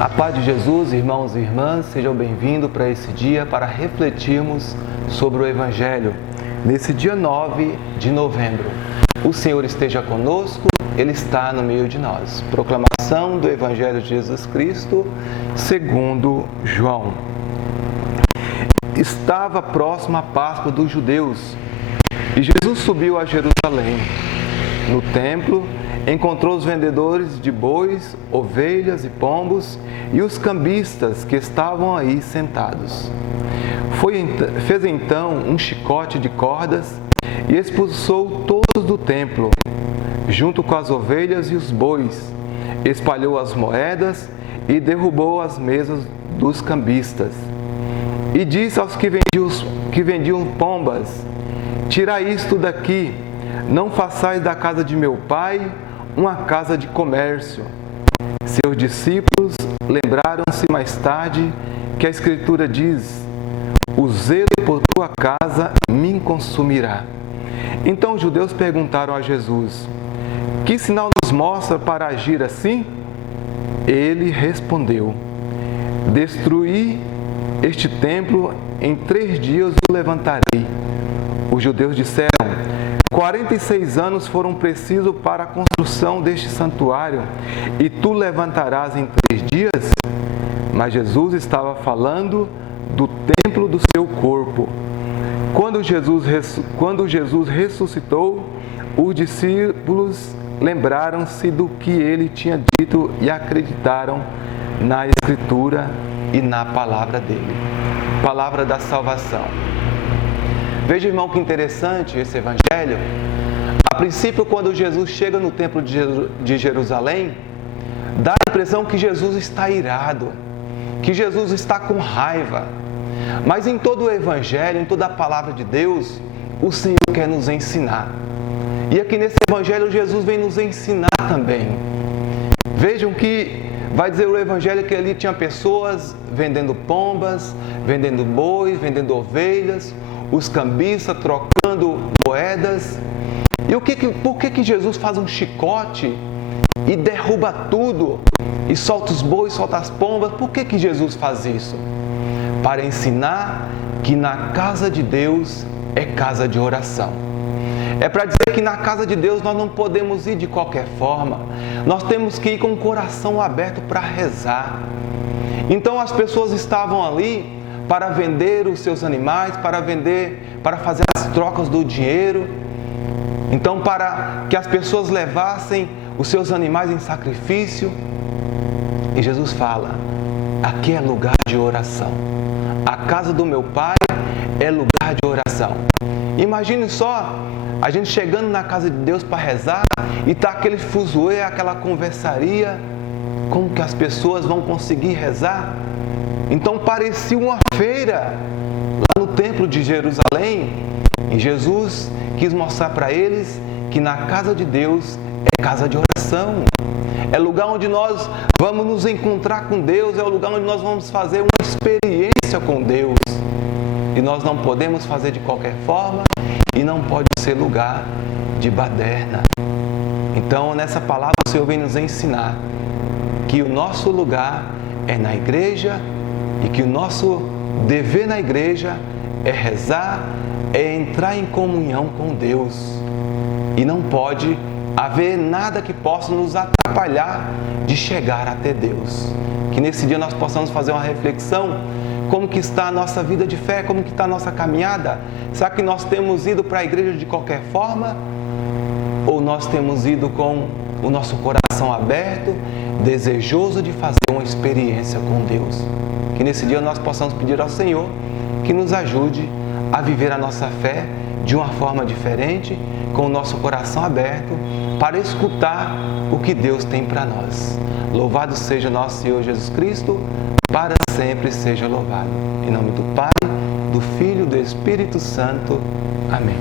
A paz de Jesus, irmãos e irmãs, sejam bem-vindos para esse dia para refletirmos sobre o Evangelho. Nesse dia 9 de novembro, o Senhor esteja conosco, Ele está no meio de nós. Proclamação do Evangelho de Jesus Cristo, segundo João. Estava próxima a Páscoa dos judeus e Jesus subiu a Jerusalém. No templo, encontrou os vendedores de bois, ovelhas e pombos e os cambistas que estavam aí sentados. Fez então um chicote de cordas e expulsou todos do templo, junto com as ovelhas e os bois. Espalhou as moedas e derrubou as mesas dos cambistas. E disse aos que vendiam pombas: tirai isto daqui, não façais da casa de meu pai uma casa de comércio. Seus discípulos lembraram-se mais tarde que a Escritura diz: o zelo por tua casa me consumirá. Então os judeus perguntaram a Jesus: que sinal nos mostra para agir assim? Ele respondeu: destruí este templo, em 3 dias o levantarei. Os judeus disseram: 46 anos foram precisos para a construção deste santuário, e tu levantarás em 3 dias? Mas Jesus estava falando do templo do seu corpo. Quando Jesus ressuscitou, os discípulos lembraram-se do que ele tinha dito e acreditaram na Escritura e na palavra dele. Palavra da salvação. Veja, irmão, que interessante esse Evangelho. A princípio, quando Jesus chega no templo de Jerusalém, dá a impressão que Jesus está irado, que Jesus está com raiva. Mas em todo o Evangelho, em toda a palavra de Deus, o Senhor quer nos ensinar. E aqui nesse Evangelho, Jesus vem nos ensinar também. Vejam que vai dizer o Evangelho que ali tinha pessoas vendendo pombas, vendendo bois, vendendo ovelhas, os cambistas trocando moedas. E por que Jesus faz um chicote e derruba tudo e solta os bois, solta as pombas? Por que Jesus faz isso? Para ensinar que na casa de Deus é casa de oração. É para dizer que na casa de Deus nós não podemos ir de qualquer forma. Nós temos que ir com o coração aberto para rezar. Então as pessoas estavam ali para vender os seus animais, para fazer as trocas do dinheiro. Então, para que as pessoas levassem os seus animais em sacrifício. E Jesus fala: aqui é lugar de oração. A casa do meu Pai é lugar de oração. Imagine só a gente chegando na casa de Deus para rezar e tá aquele fuzuê, aquela conversaria. Como que as pessoas vão conseguir rezar? Então parecia uma feira lá no templo de Jerusalém. E Jesus quis mostrar para eles que na casa de Deus é casa de oração. É lugar onde nós vamos nos encontrar com Deus, é o lugar onde nós vamos fazer uma experiência com Deus. E nós não podemos fazer de qualquer forma e não pode ser lugar de baderna. Então nessa palavra o Senhor vem nos ensinar que o nosso lugar é na igreja e que o nosso dever na igreja é rezar, é entrar em comunhão com Deus. E não pode haver nada que possa nos atrapalhar de chegar até Deus. Que nesse dia nós possamos fazer uma reflexão, como que está a nossa vida de fé, como que está a nossa caminhada. Será que nós temos ido para a igreja de qualquer forma? Ou nós temos ido com o nosso coração aberto, desejoso de fazer uma experiência com Deus? Que nesse dia nós possamos pedir ao Senhor que nos ajude a viver a nossa fé de uma forma diferente, com o nosso coração aberto, para escutar o que Deus tem para nós. Louvado seja nosso Senhor Jesus Cristo, para sempre seja louvado. Em nome do Pai, do Filho e do Espírito Santo. Amém.